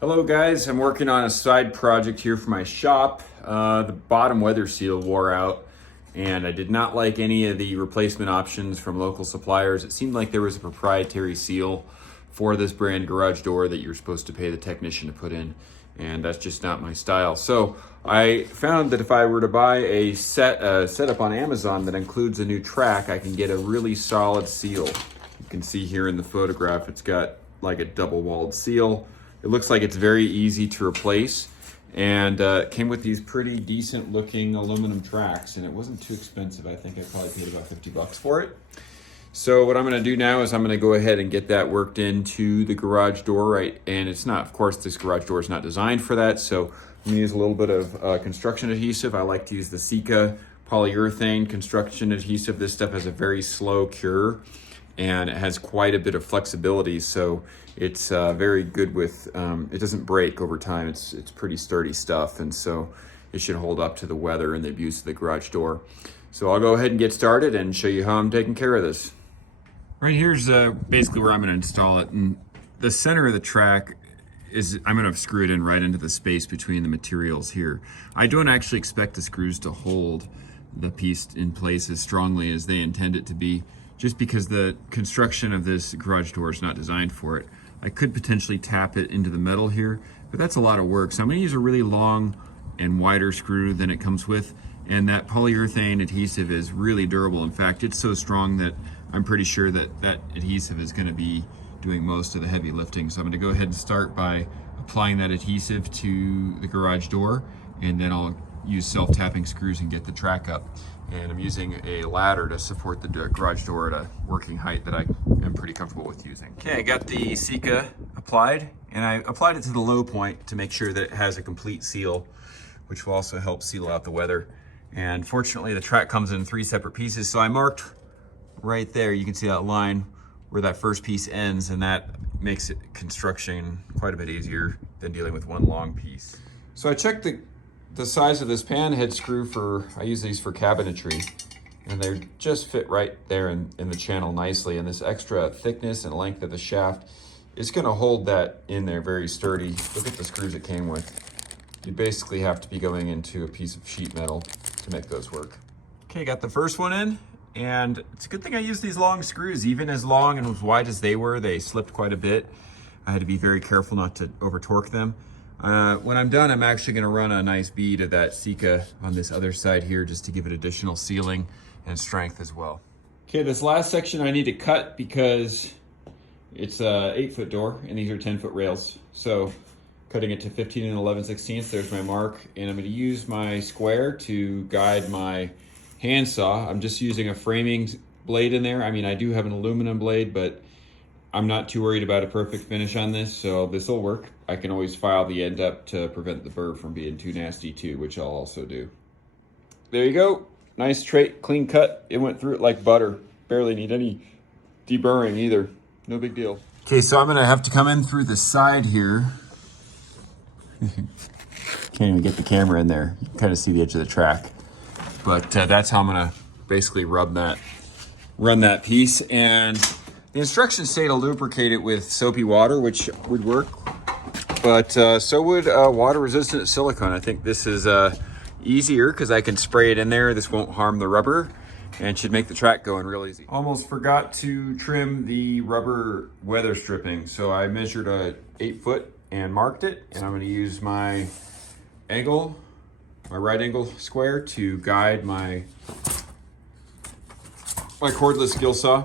Hello guys, I'm working on a side project here for my shop. The bottom weather seal wore out and I did not like any of the replacement options from local suppliers. It seemed like there was a proprietary seal for this brand garage door that you're supposed to pay the technician to put in, and that's just not my style. So I found that if I were to buy a setup on Amazon that includes a new track, I can get a really solid seal. You can see here in the photograph, it's got like a double-walled seal. It looks like it's very easy to replace, and it came with these pretty decent looking aluminum tracks, and it wasn't too expensive. I think I probably paid about 50 bucks for it. So what I'm gonna do now is I'm gonna go ahead and get that worked into the garage door, right? And it's not, of course, this garage door is not designed for that, so I'm gonna use a little bit of construction adhesive. I like to use the Sika polyurethane construction adhesive. This stuff has a very slow cure, and it has quite a bit of flexibility, so it's very good with, it doesn't break over time. It's pretty sturdy stuff, and so it should hold up to the weather and the abuse of the garage door. So I'll go ahead and get started and show you how I'm taking care of this. Right here's basically where I'm gonna install it, and the center of the track is, I'm gonna screw it in right into the space between the materials here. I don't actually expect the screws to hold the piece in place as strongly as they intend it to be, just because the construction of this garage door is not designed for it. I could potentially tap it into the metal here, but that's a lot of work. So I'm gonna use a really long and wider screw than it comes with, and that polyurethane adhesive is really durable. In fact, it's so strong that I'm pretty sure that that adhesive is gonna be doing most of the heavy lifting. So I'm gonna go ahead and start by applying that adhesive to the garage door, and then I'll use self-tapping screws and get the track up. And I'm using a ladder to support the garage door at a working height that I am pretty comfortable with using. Okay, I got the Sika applied, and I applied it to the low point to make sure that it has a complete seal, which will also help seal out the weather. And fortunately, the track comes in 3 separate pieces, so I marked right there. You can see that line where that first piece ends, and that makes it construction quite a bit easier than dealing with one long piece. So I checked the size of this pan head screw I use these for cabinetry, and they just fit right there in the channel nicely. And this extra thickness and length of the shaft is gonna hold that in there very sturdy. Look at the screws it came with. You basically have to be going into a piece of sheet metal to make those work. Okay, got the first one in, and it's a good thing I used these long screws. Even as long and as wide as they were, they slipped quite a bit. I had to be very careful not to over torque them. When I'm done, I'm actually gonna run a nice bead of that Sika on this other side here just to give it additional sealing and strength as well. Okay, this last section I need to cut because it's a 8-foot door and these are 10-foot rails. So cutting it to 15 and 11/16, there's my mark, and I'm gonna use my square to guide my handsaw. I'm just using a framing blade in there. I mean, I do have an aluminum blade, but I'm not too worried about a perfect finish on this, so this will work. I can always file the end up to prevent the burr from being too nasty too, which I'll also do. There you go. Nice straight, clean cut. It went through it like butter. Barely need any deburring either. No big deal. Okay, so I'm gonna have to come in through the side here. Can't even get the camera in there. You can kind of see the edge of the track. But that's how I'm gonna basically run that piece. And the instructions say to lubricate it with soapy water, which would work, but so would water-resistant silicone. I think this is easier because I can spray it in there. This won't harm the rubber and should make the track going real easy. Almost forgot to trim the rubber weather stripping. So I measured a 8-foot and marked it, and I'm gonna use my right angle square to guide my cordless skill saw.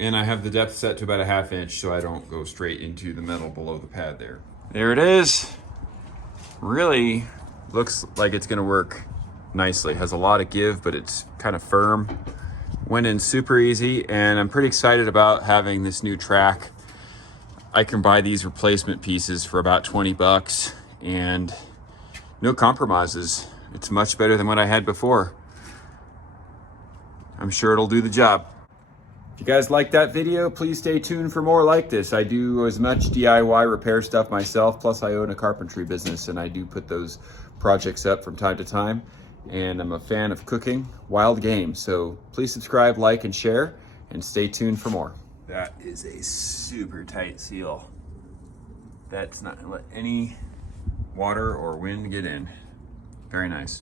And I have the depth set to about a 1/2 inch so I don't go straight into the metal below the pad there. There it is. Really looks like it's gonna work nicely. Has a lot of give, but it's kind of firm. Went in super easy, and I'm pretty excited about having this new track. I can buy these replacement pieces for about 20 bucks and no compromises. It's much better than what I had before. I'm sure it'll do the job. If you guys like that video, please stay tuned for more like this. I do as much DIY repair stuff myself, plus I own a carpentry business, and I do put those projects up from time to time. And I'm a fan of cooking wild game, so please subscribe, like, and share, and stay tuned for more. That is a super tight seal. that's not let any water or wind get in. Very nice.